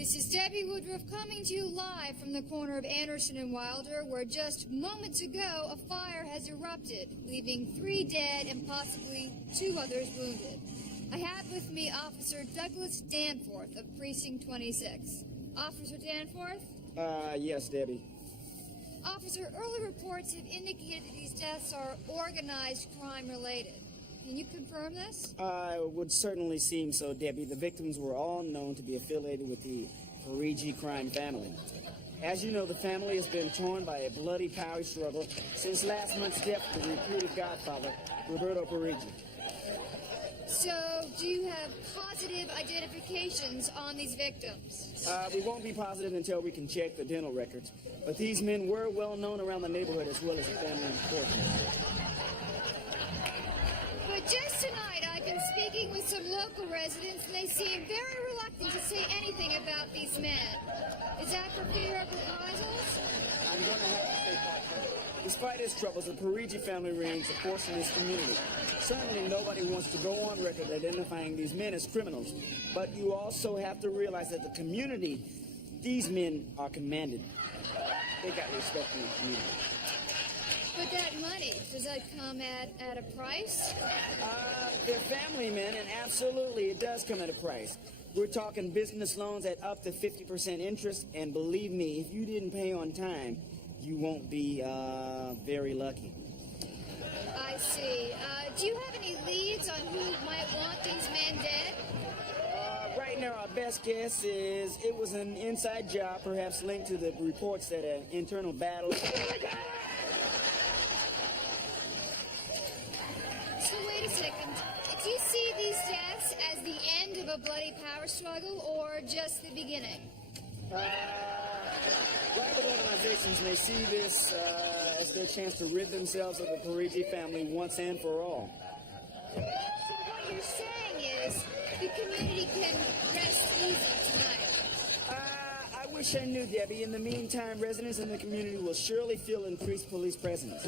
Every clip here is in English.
This is Debbie Woodruff coming to you live from the corner of Anderson and Wilder, where just moments ago a fire has erupted, leaving 3 dead and possibly 2 others wounded. I have with me Officer Douglas Danforth of Precinct 26. Officer Danforth? Yes, Debbie. Officer, early reports have indicated that these deaths are organized crime related. Can you confirm this? It would certainly seem so, Debbie. The victims were all known to be affiliated with the Parigi crime family. As you know, the family has been torn by a bloody power struggle since last month's death of the reputed godfather, Roberto Parigi. So, do you have positive identifications on these victims? We won't be positive until we can check the dental records, but these men were well known around the neighborhood as well as the family in Portland. But just tonight, I've been speaking with some local residents, and they seem very reluctant to say anything about these men. Is that for fear of reprisals? I'm going to have to say part. Despite its troubles, the Parigi family remains a force in this community. Certainly nobody wants to go on record identifying these men as criminals, but you also have to realize that the community, these men are commanded. They got respect in the community. But that money, does that come at a price? They're family men, and absolutely it does come at a price. We're talking business loans at up to 50% interest, and believe me, if you didn't pay on time, you won't be very lucky. I see. Do you have any leads on who might want these men dead? Right now, our best guess is it was an inside job, perhaps linked to the reports that an internal battle... So wait a second. Do you see these deaths as the end of a bloody power struggle or just the beginning? Rival organizations may see this as their chance to rid themselves of the Parigi family once and for all. So what you're saying is the community can rest easy tonight. I wish I knew, Debbie. In the meantime, residents in the community will surely feel increased police presence.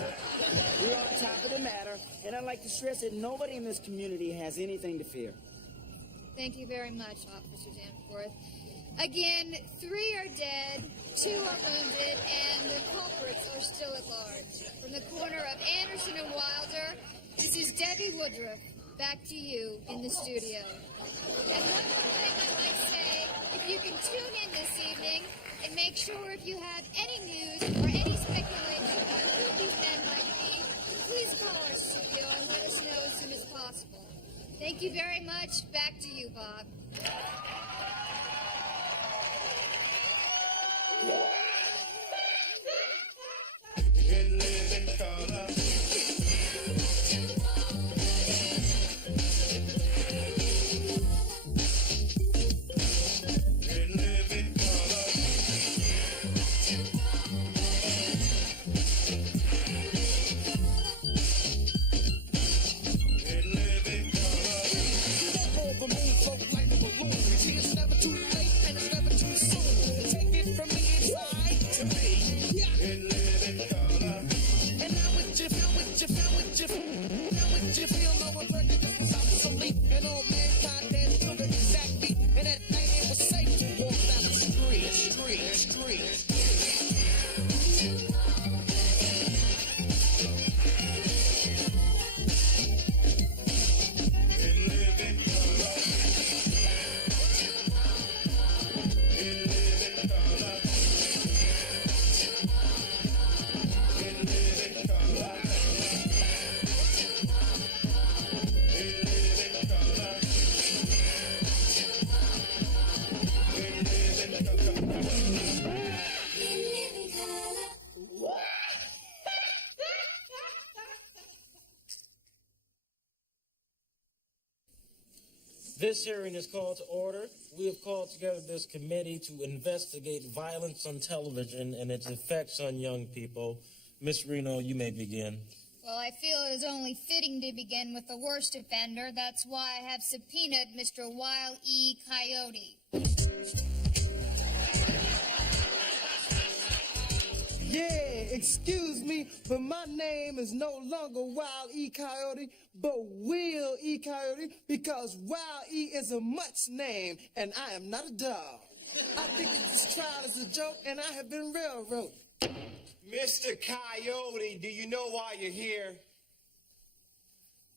We are on top of the matter, and I'd like to stress that nobody in this community has anything to fear. Thank you very much, Officer Danforth. Again, 3 are dead, 2 are wounded, and the culprits are still at large. From the corner of Anderson and Wilder, this is Debbie Woodruff. Back to you in the studio. And one more thing I might say, if you can tune in this evening and make sure if you have any news or any speculation on who these men might be, please call our studio and let us know as soon as possible. Thank you very much. Back to you, Bob. In living color. This hearing is called to order. We have called together this committee to investigate violence on television and its effects on young people. Ms. Reno, you may begin. Well, I feel it is only fitting to begin with the worst offender. That's why I have subpoenaed Mr. Wile E. Coyote. Yeah, excuse me, but my name is no longer Wild E. Coyote, but Will E. Coyote, because Wild E. is a much name, and I am not a dog. I think that this trial is a joke, and I have been railroaded. Mr. Coyote, do you know why you're here?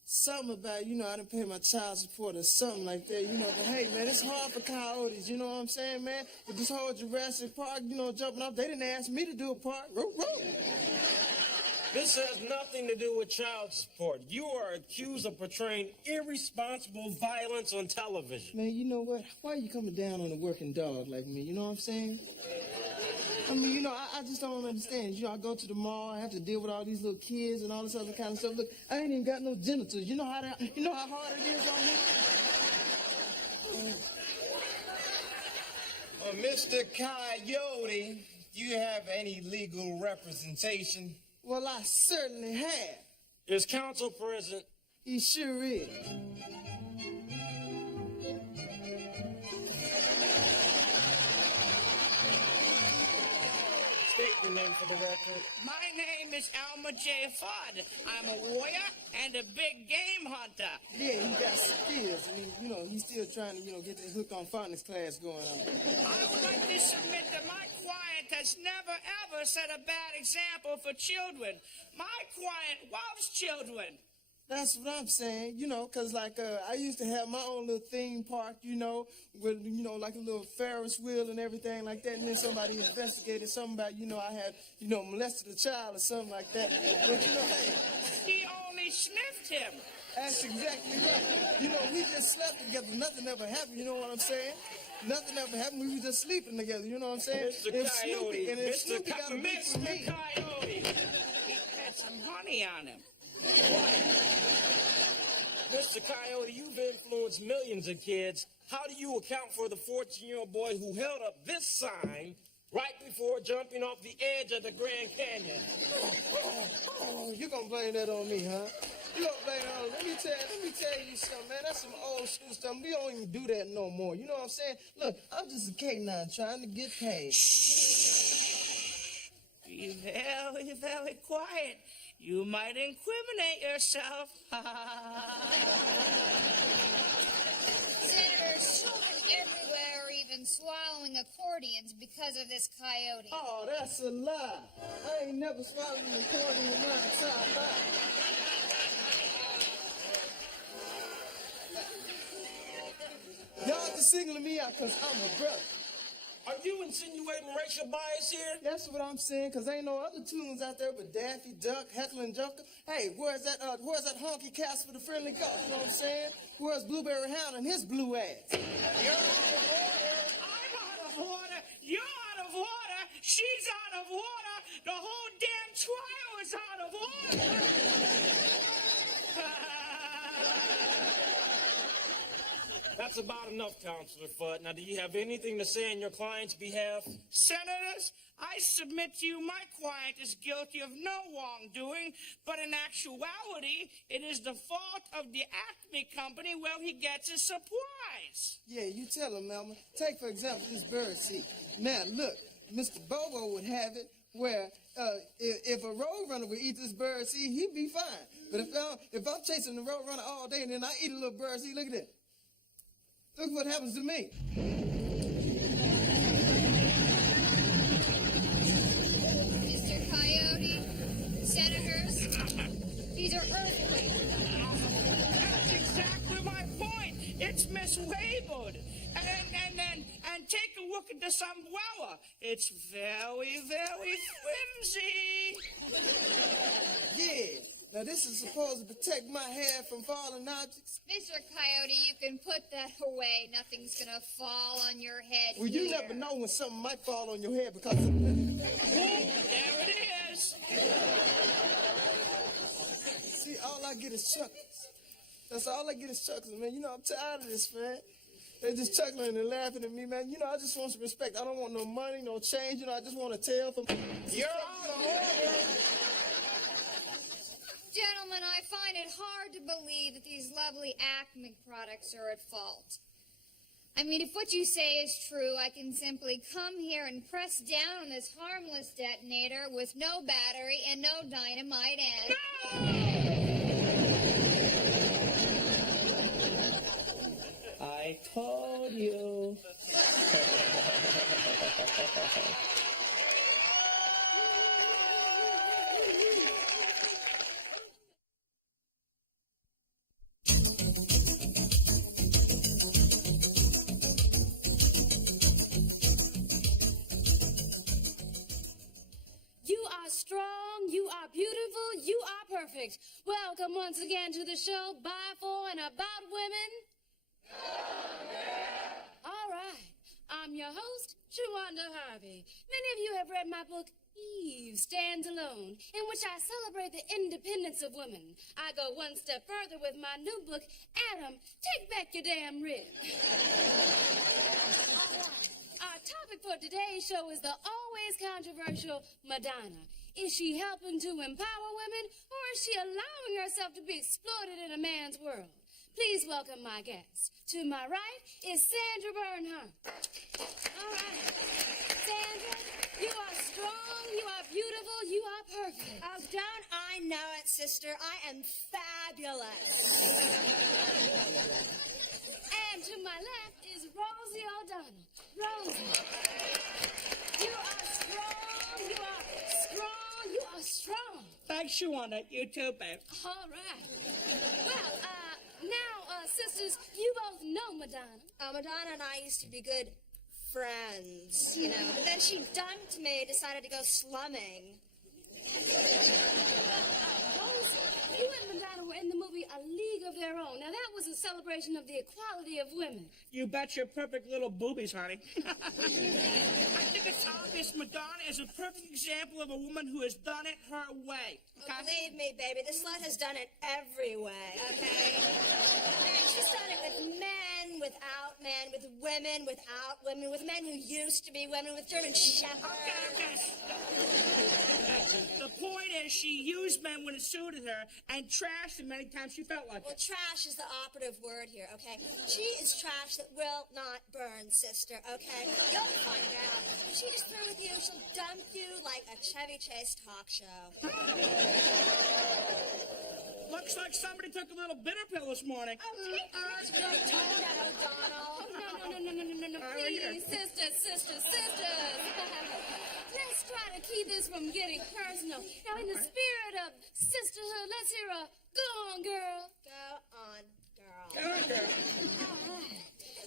Something about, I didn't pay my child support or something like that, but hey, man, it's hard for coyotes, you know what I'm saying, man? With this whole Jurassic Park, jumping off, they didn't ask me to do a part. This has nothing to do with child support. You are accused of portraying irresponsible violence on television. Man, you know what? Why are you coming down on a working dog like me, you know what I'm saying? I mean, I just don't understand. I go to the mall, I have to deal with all these little kids and all this other kind of stuff. Look, I ain't even got no genitals. You know how hard it is on me? Mr. Coyote, do you have any legal representation? Well, I certainly have. Is counsel present? He sure is. State your name for the record. My name is Elmer J. Fudd. I'm a warrior and a big game hunter. Yeah, he got skills. I mean, he's still trying to, get the hook on phonics class going on. I would like to submit that my client has never, ever set a bad example for children. My client loves children. That's what I'm saying, because, I used to have my own little theme park, with, like a little Ferris wheel and everything like that, and then somebody investigated something about, I had, molested a child or something like that. But, hey, He only sniffed him. that's exactly right. We just slept together. Nothing ever happened, you know what I'm saying? Nothing ever happened. We were just sleeping together, you know what I'm saying? Mr. Coyote, If Snoopy got a beef with me. Coyote. He had some honey on him. Mr. Coyote, you've influenced millions of kids. How do you account for the 14-year-old boy who held up this sign right before jumping off the edge of the Grand Canyon? Oh, you gonna blame that on me, huh? You gonna blame that on me? Let me tell you something, man. That's some old school stuff. We don't even do that no more. You know what I'm saying? Look, I'm just a K9 trying to get paid. Be very, very quiet. You might incriminate yourself. Senators, children everywhere are even swallowing accordions because of this coyote. Oh, that's a lie. I ain't never swallowed an accordion in my entire life. Y'all just singling me out because I'm a brother. Are you insinuating racial bias here? That's what I'm saying, because ain't no other tunes out there but Daffy Duck, Heckle and Junker. Hey, where's that honky Casper the Friendly Ghost, you know what I'm saying? Where's Blueberry Hound and his blue ass? You're out of order. I'm out of order. You're out of order. She's out of order. The whole damn trial is out of order. That's about enough, Counselor Fudd. Now, do you have anything to say on your client's behalf? Senators, I submit to you my client is guilty of no wrongdoing, but in actuality, it is the fault of the Acme Company where he gets his supplies. Yeah, you tell him, Melma. Take, for example, this bird seed. Now, look, Mr. Bobo would have it where if a roadrunner would eat this bird seed, he'd be fine. But if I'm chasing the roadrunner all day and then I eat a little bird seed, look at that. Look what happens to me. Mr. Coyote, senators, these are earthquakes. That's exactly my point. It's mislabeled. And take a look at this umbrella. It's very, very flimsy. Yeah. Now, this is supposed to protect my hair from falling objects. Mr. Coyote, you can put that away. Nothing's gonna fall on your head. Well, you here. never know when something might fall on your head because of... There it is. See, all I get is chuckles. That's all I get is chuckles, man. I'm tired of this, man. They're just chuckling and laughing at me, man. I just want some respect. I don't want no money, no change. I just want a tail from... You're out of order. Gentlemen, I find it hard to believe that these lovely Acme products are at fault. I mean, if what you say is true, I can simply come here and press down on this harmless detonator with no battery and no dynamite and... I I told you. You are strong, you are beautiful, you are perfect. Welcome once again to the show By, For, and About Women. All right, I'm your host, Shawanda Harvey. Many of you have read my book, Eve Stands Alone, in which I celebrate the independence of women. I go one step further with my new book, Adam, Take Back Your Damn Rib. All right. Our topic for today's show is the always controversial Madonna. Is she helping to empower women, or is she allowing herself to be exploited in a man's world? Please welcome my guest. To my right is Sandra Bernhardt. All right. Sandra, you are strong, you are beautiful, you are perfect. Oh, don't I know it, sister? I am fabulous. And to my left is Rosie O'Donnell. Rosie, you are strong, you are strong, you are strong. Thanks, Shawanda. You too, babe. All right. Well, now, sisters, you both know Madonna. Madonna and I used to be good friends, you know. But then she dumped me, decided to go slumming. Rosie, you and Madonna were in the movie A League of Their Own. Now, that was a celebration of the equality of women. You bet your perfect little boobies, honey. I think it's obvious Madonna is a perfect example of a woman who has done it her way. Oh, believe me, baby, this slut has done it every way, okay? And she's done it with men, without men, with women, without women, with men who used to be women, with German shepherds. Okay. The point is she used men when it suited her and trashed them many times she felt like Well, it. trash is the operative word here, okay? She is trash that will not burn, sister, okay? You'll find out. If she is through with you, she'll dump you like a Chevy Chase talk show. Looks like somebody took a little bitter pill this morning. Oh, take this good tone down, O'Donnell. No, please, sisters. Let's try to keep this from getting personal. Now, in the spirit of sisterhood, let's hear a go on, girl. Go on, girl. Go on, girl. All right.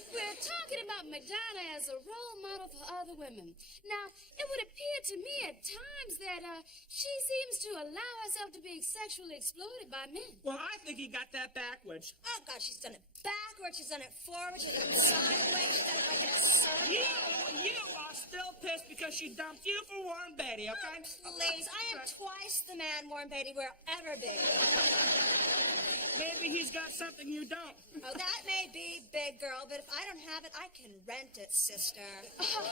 We're talking about Madonna as a role model for other women. Now, it would appear to me at times that she seems to allow herself to be sexually exploited by men. Well, I think he got that backwards. Oh, God, she's done it backwards, she's done it forward, she's done it sideways, she's done it like in a circle. You are still pissed because she dumped you for Warren Beatty, okay? Please, I am twice the man Warren Beatty will ever be. Maybe he's got something you don't. Oh, that may be, big girl, but if I don't have it, I can rent it, sister. Well,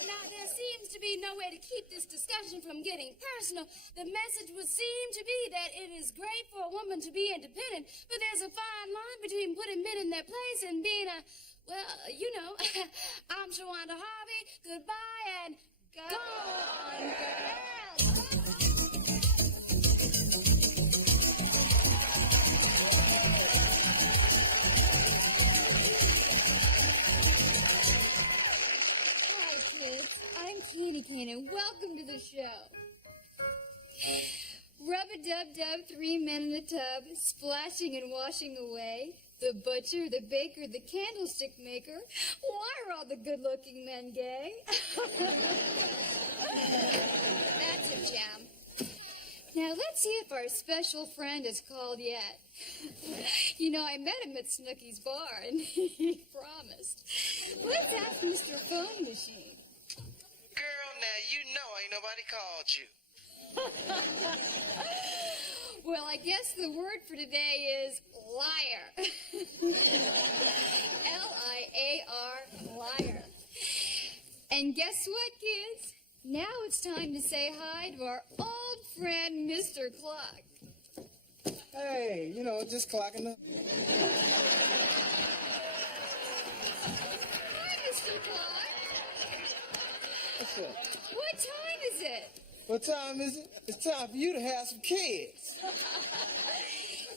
now there seems to be no way to keep this discussion from getting personal. The message would seem to be that it is great for a woman to be independent, but there's a fine line between putting men in their place and being a, well, you know. I'm Shawanda Harvey. Goodbye and go on, girls. I'm Candy Cane, and welcome to the show. Rub-a-dub-dub, 3 men in a tub, splashing and washing away. The butcher, the baker, the candlestick maker. Why are all the good-looking men gay? That's a gem. Now, let's see if our special friend has called yet. You know, I met him at Snooky's bar, and he promised. Let's ask Mr. Phone Machine. Girl, now you know ain't nobody called you. Well, I guess the word for today is liar. L-I-A-R, liar. And guess what, kids? Now it's time to say hi to our old friend, Mr. Clock. Hey, you know, just clocking up. Hi, Mr. Clock. What's up? What time is it? What time is it? It's time for you to have some kids.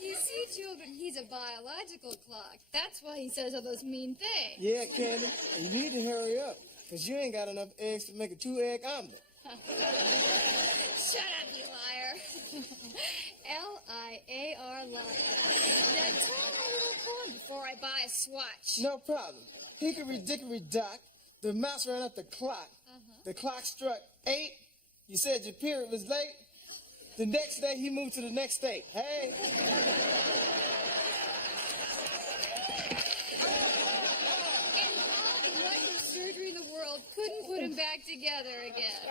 You see, you children, he's a biological clock. That's why he says all those mean things. Yeah, Candy, and you need to hurry up, because you ain't got enough eggs to make a 2-egg omelet. Shut up, you liar. L-I-A-R, liar. Now tell my little corn before I buy a swatch. No problem. Hickory dickory dock, the mouse ran up the clock. The clock struck 8. You said your period was late. The next day, he moved to the next state. Hey. And all the wondrous surgery in the world couldn't put him back together again.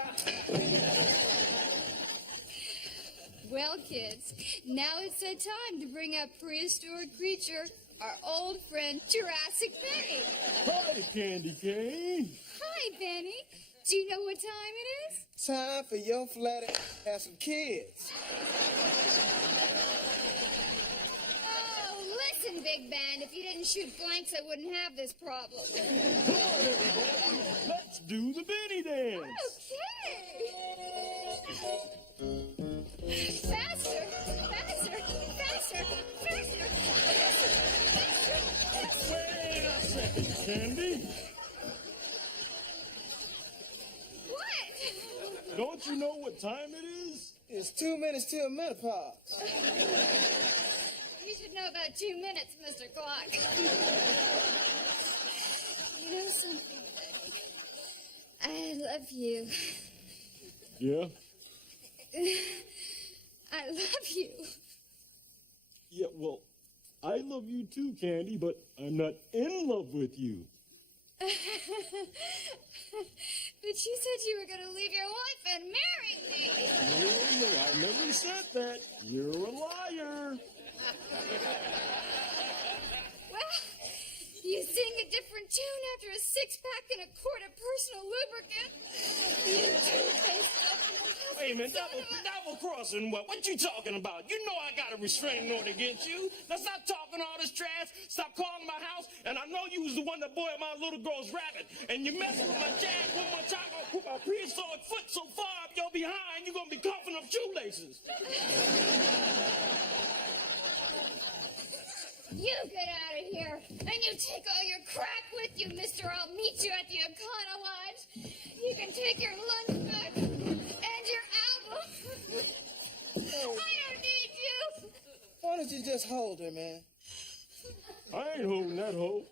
Well, kids, now it's that time to bring up prehistoric creature, our old friend Jurassic Benny. Hi, Candy Cane. Hi, Benny. Do you know what time it is? Time for your flat ass to have some kids. Oh, listen, Big Ben. If you didn't shoot blanks, I wouldn't have this problem. Come on, everybody. Let's do the Benny dance. Okay. Faster, faster, faster, faster, faster. Wait a second, Candy. What? Don't you know what time it is? It's 2 minutes till menopause. You should know about 2 minutes, Mr. Clock. You know something, Benny? I love you. Yeah? I love you. Yeah, well, I love you too, Candy, but I'm not in love with you. But you said you were going to leave your wife and marry me. No, I never said that. You're a liar. Well, you sing a different tune after a 6-pack and a quart of personal lubricant. You two-faced up. Wait a minute, double crossing what? What you talking about? You know I got a restraining order against you. Now stop talking all this trash. Stop calling my house. And I know you was the one that boiled my little girl's rabbit. And you mess with my jazz one more time, I'll put my prehistoric foot so far up your behind, you're gonna be coughing up shoelaces. You get out of here, and you take all your crack with you, mister. I'll meet you at the Econo Lodge. You can take your lunch back and your album. I don't need you. Why don't you just hold her, man? I ain't holding that hoe.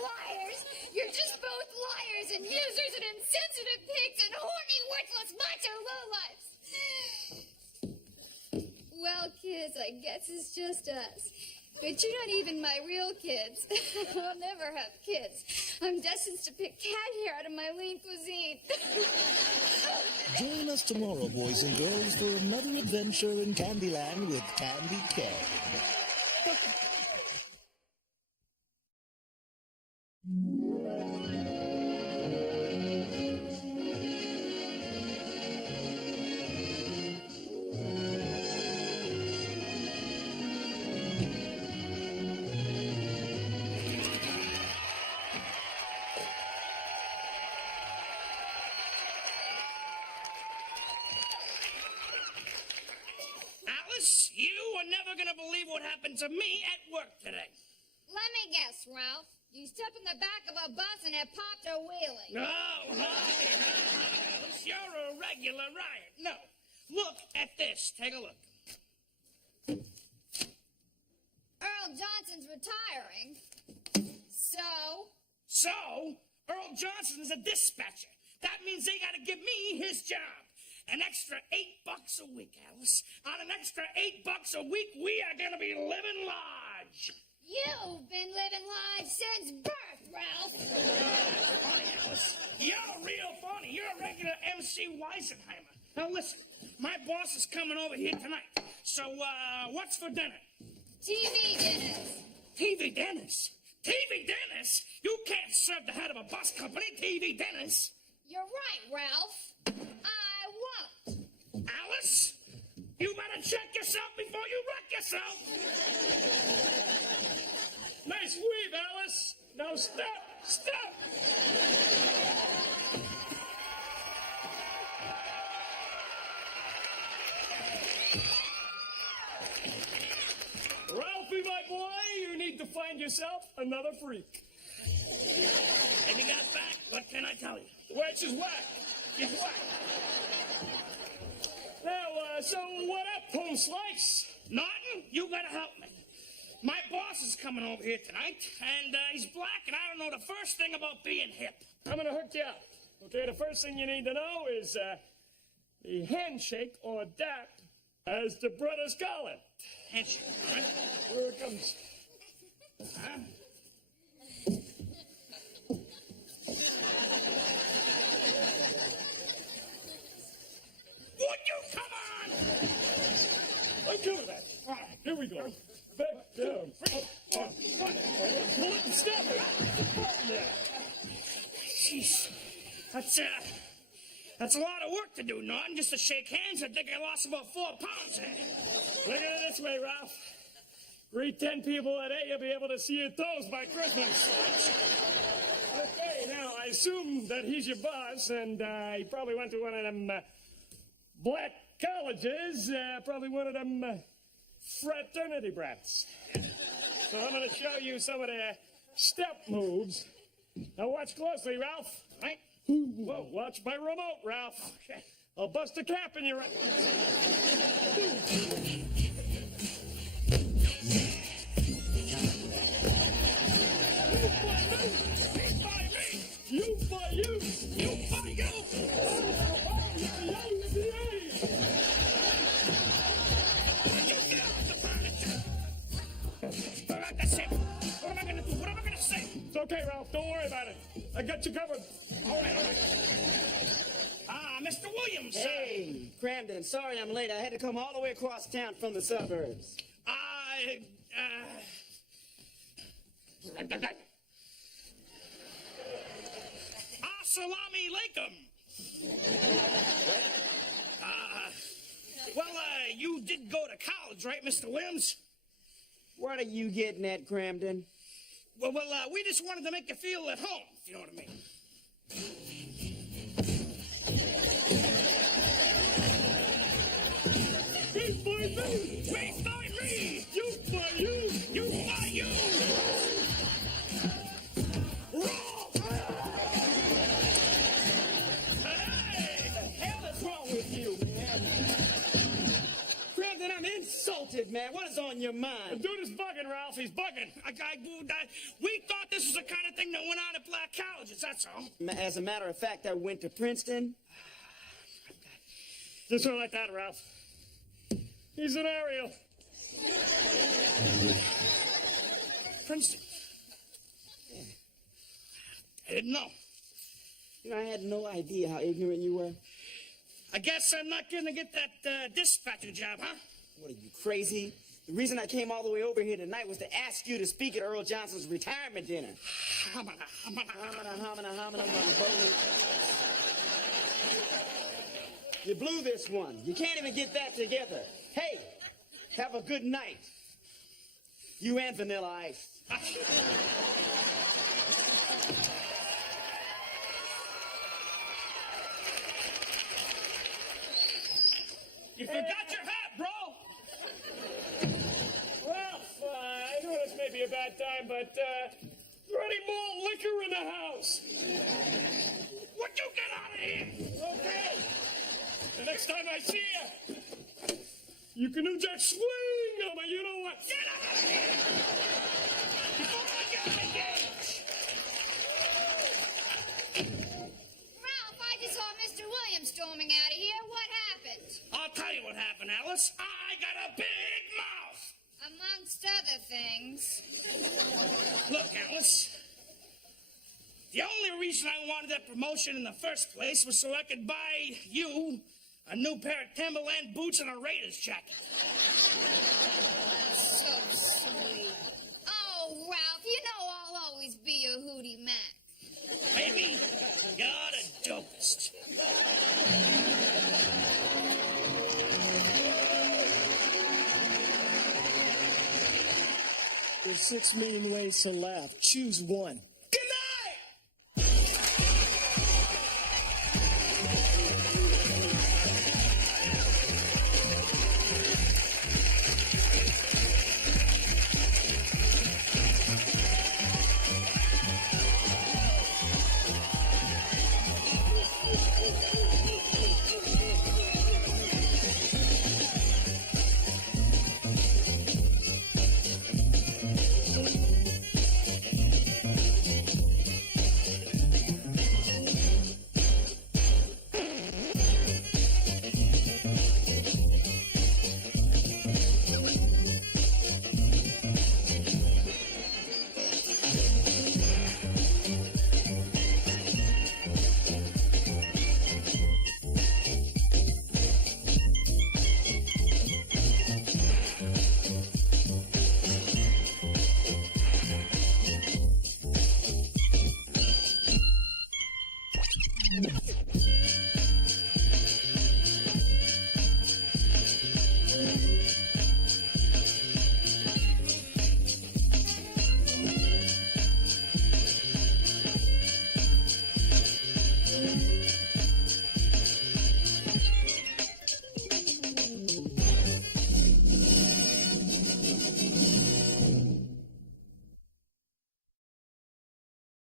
Liars! You're just both liars and users and insensitive pigs and horny, worthless macho lowlifes. Well, kids, I guess it's just us. But you're not even my real kids. I'll never have kids. I'm destined to pick cat hair out of my lean cuisine. Join us tomorrow, boys and girls, for another adventure in Candyland with Candy Cane. Alice, you are never going to believe what happened to me at work today. Let me guess, Ralph. You stepped in the back of a bus and it popped a wheelie. No, Alice, you're a regular riot. No, look at this. Take a look. Earl Johnson's retiring. So? So, Earl Johnson's a dispatcher. That means they got to give me his job. An extra $8 a week, Alice. On an extra $8 a week, we are going to be living large. You've been living large since birth, Ralph. Funny, Alice. You're real funny. You're a regular MC Weisenheimer. Now listen, my boss is coming over here tonight. So, what's for dinner? TV dinners. TV dinners? TV dinners? You can't serve the head of a bus company TV dinners. You're right, Ralph. I won't. Alice, you better check yourself before you wreck yourself. Nice weave, Alice. Now step. find yourself another freak. Have you got back? What can I tell you? The wench is whack. She's whack. Now, so what up, Home Slice? Norton, you gotta help me. My boss is coming over here tonight, and he's black, and I don't know the first thing about being hip. I'm gonna hook you up. Okay, the first thing you need to know is the handshake or dap, as the brothers call it. Handshake, all right? Here it comes. Huh? Would you come on? I'm coming back. All right, here we go. Back down. Up. Stop it. Jeez. That's a lot of work to do, Norton, just to shake hands. I think I lost about 4 pounds there. Look at it this way, Ralph. Greet 10 people a day, you'll be able to see your toes by Christmas. Okay, now, I assume that he's your boss, and he probably went to one of them black colleges, probably one of them fraternity brats. So I'm going to show you some of the step moves. Now watch closely, Ralph. Right? Whoa, watch my remote, Ralph. Okay. I'll bust a cap in your... You by you! You by you! All right, that's it. What am I gonna do? What am I gonna say? It's okay, Ralph. Don't worry about it. I got you covered. All right. Mr. Williams. Hey, Cramden, sorry I'm late. I had to come all the way across town from the suburbs. Salami Lakem. You did go to college, right, Mr. Williams? What are you getting at, Cramden? Well, we just wanted to make you feel at home, if you know what I mean. Me by me! Me by me! You by you! You by you! Insulted, man. What is on your mind? The dude is bugging, Ralph. He's bugging. We thought this was the kind of thing that went on at black colleges, that's all. As a matter of fact, I went to Princeton. Just not like that, Ralph. He's an Ariel. Princeton. I didn't know. You know, I had no idea how ignorant you were. I guess I'm not gonna get that dispatcher job, huh? What are you, crazy? The reason I came all the way over here tonight was to ask you to speak at Earl Johnson's retirement dinner. You blew this one. You can't even get that together. Hey, have a good night. You and Vanilla Ice. You forgot your hat, bro! Ralph, I know this may be a bad time, but any more liquor in the house? Would you get out of here? Okay. The next time I see you, you can do that swing on me, you know what? Get out of here! Before I get engaged! Ralph, I just saw Mr. Williams storming out of here. What happened? I'll tell you what happened, Alice. I got a big mouth! Amongst other things. Look, Alice. The only reason I wanted that promotion in the first place was so I could buy you a new pair of Timberland boots and a Raiders jacket. So sweet. Oh, Ralph, you know I'll always be a Hootie Mac. Baby, you're the dopest. There's 6 million ways to laugh. Choose one.